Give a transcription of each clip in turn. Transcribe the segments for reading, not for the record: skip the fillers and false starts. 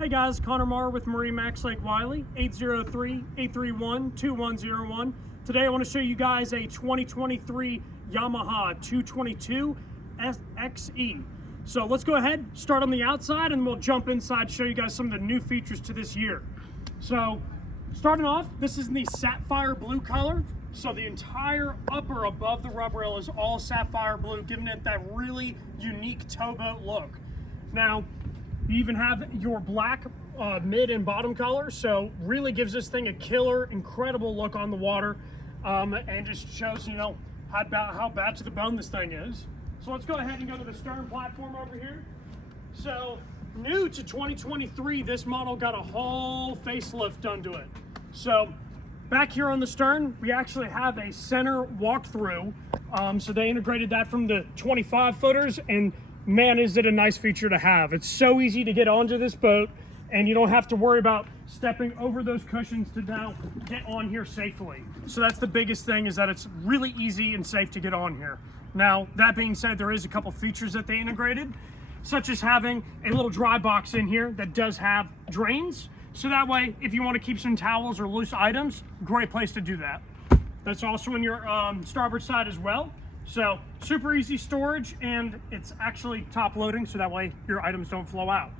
Hey guys, Connor Marr with MarineMax Lake Wylie, 803-831-2101. Today I want to show you guys a 2023 Yamaha 222 XE. So let's go ahead, start on the outside, and we'll jump inside, show you guys some of the new features to this year. So starting off, this is in the sapphire blue color. So the entire upper above the rub rail is all sapphire blue, giving it that really unique towboat look. Now, you even have your black mid and bottom color, so really gives this thing a killer, incredible look on the water, and just shows, you know, how bad to the bone this thing is. So let's go ahead and go to the stern platform over here. So new to 2023, this model got a whole facelift done to it. So back here on the stern, we actually have a center walkthrough. So they integrated that from the 25 footers, and man, is it a nice feature to have. It's so easy to get onto this boat, and you don't have to worry about stepping over those cushions to now get on here safely. So that's the biggest thing, is that it's really easy and safe to get on here. Now, that being said, there is a couple features that they integrated, such as having a little dry box in here that does have drains. So that way, if you want to keep some towels or loose items, great place to do that. That's also in your starboard side as well. So super easy storage, and it's actually top loading, so that way your items don't flow out.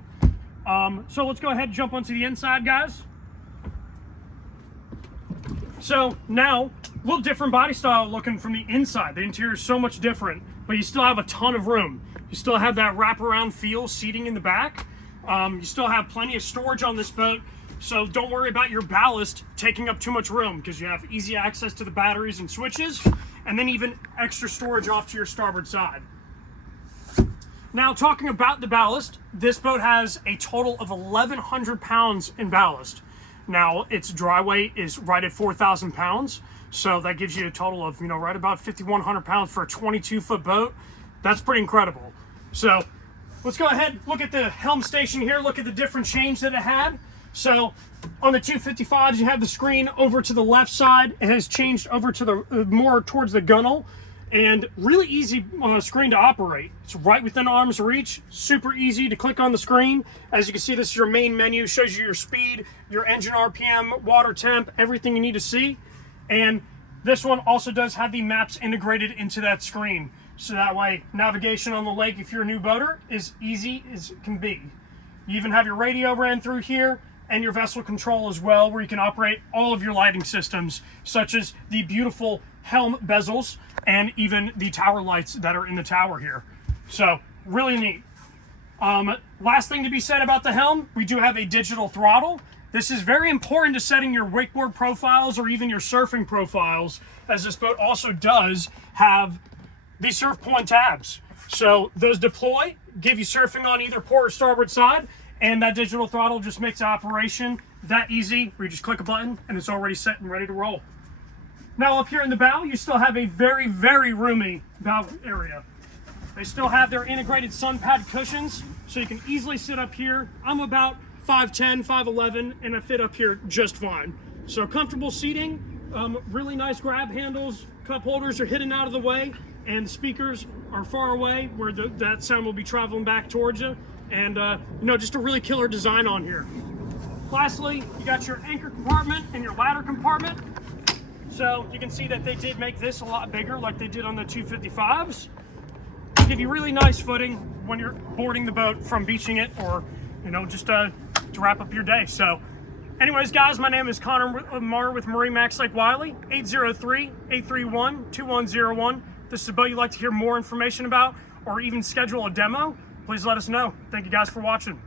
So let's go ahead and jump onto the inside, guys. So now, a little different body style looking from the inside. The interior is so much different, but you still have a ton of room. You still have that wraparound feel seating in the back. You still have plenty of storage on this boat, so don't worry about your ballast taking up too much room, because you have easy access to the batteries and switches, and then even extra storage off to your starboard side. Now, talking about the ballast, this boat has a total of 1,100 pounds in ballast. Now, its dry weight is right at 4,000 pounds, so that gives you a total of, you know, right about 5,100 pounds for a 22-foot boat. That's pretty incredible. So let's go ahead, look at the helm station here, look at the different change that it had. So on the 255s, you have the screen over to the left side. It has changed over to the more towards the gunnel, and really easy screen to operate. It's right within arm's reach, super easy to click on the screen. As you can see, this is your main menu, shows you your speed, your engine RPM, water temp, everything you need to see. And this one also does have the maps integrated into that screen. So that way, navigation on the lake, if you're a new boater, is easy as it can be. You even have your radio ran through here, and your vessel control as well, where you can operate all of your lighting systems, such as the beautiful helm bezels and even the tower lights that are in the tower here. So really neat. Last thing to be said about the helm, we do have a digital throttle. This is very important to setting your wakeboard profiles or even your surfing profiles, as this boat also does have the surf point tabs. So those deploy, give you surfing on either port or starboard side, and that digital throttle just makes the operation that easy, where you just click a button and it's already set and ready to roll. Now up here in the bow, you still have a very, very roomy bow area. They still have their integrated sun pad cushions, so you can easily sit up here. I'm about 5'10", 5'11", and I fit up here just fine. So comfortable seating, really nice grab handles, cup holders are hidden out of the way, and the speakers are far away where that sound will be traveling back towards you. And you know, just a really killer design on here. Lastly, you got your anchor compartment and your ladder compartment. So you can see that they did make this a lot bigger, like they did on the 255s. Give you really nice footing when you're boarding the boat from beaching it, or, you know, just to wrap up your day. So anyways, guys, my name is Connor Marr with MarineMax Lake Wylie, 803-831-2101. This is a boat you'd like to hear more information about, or even schedule a demo, please let us know. Thank you guys for watching.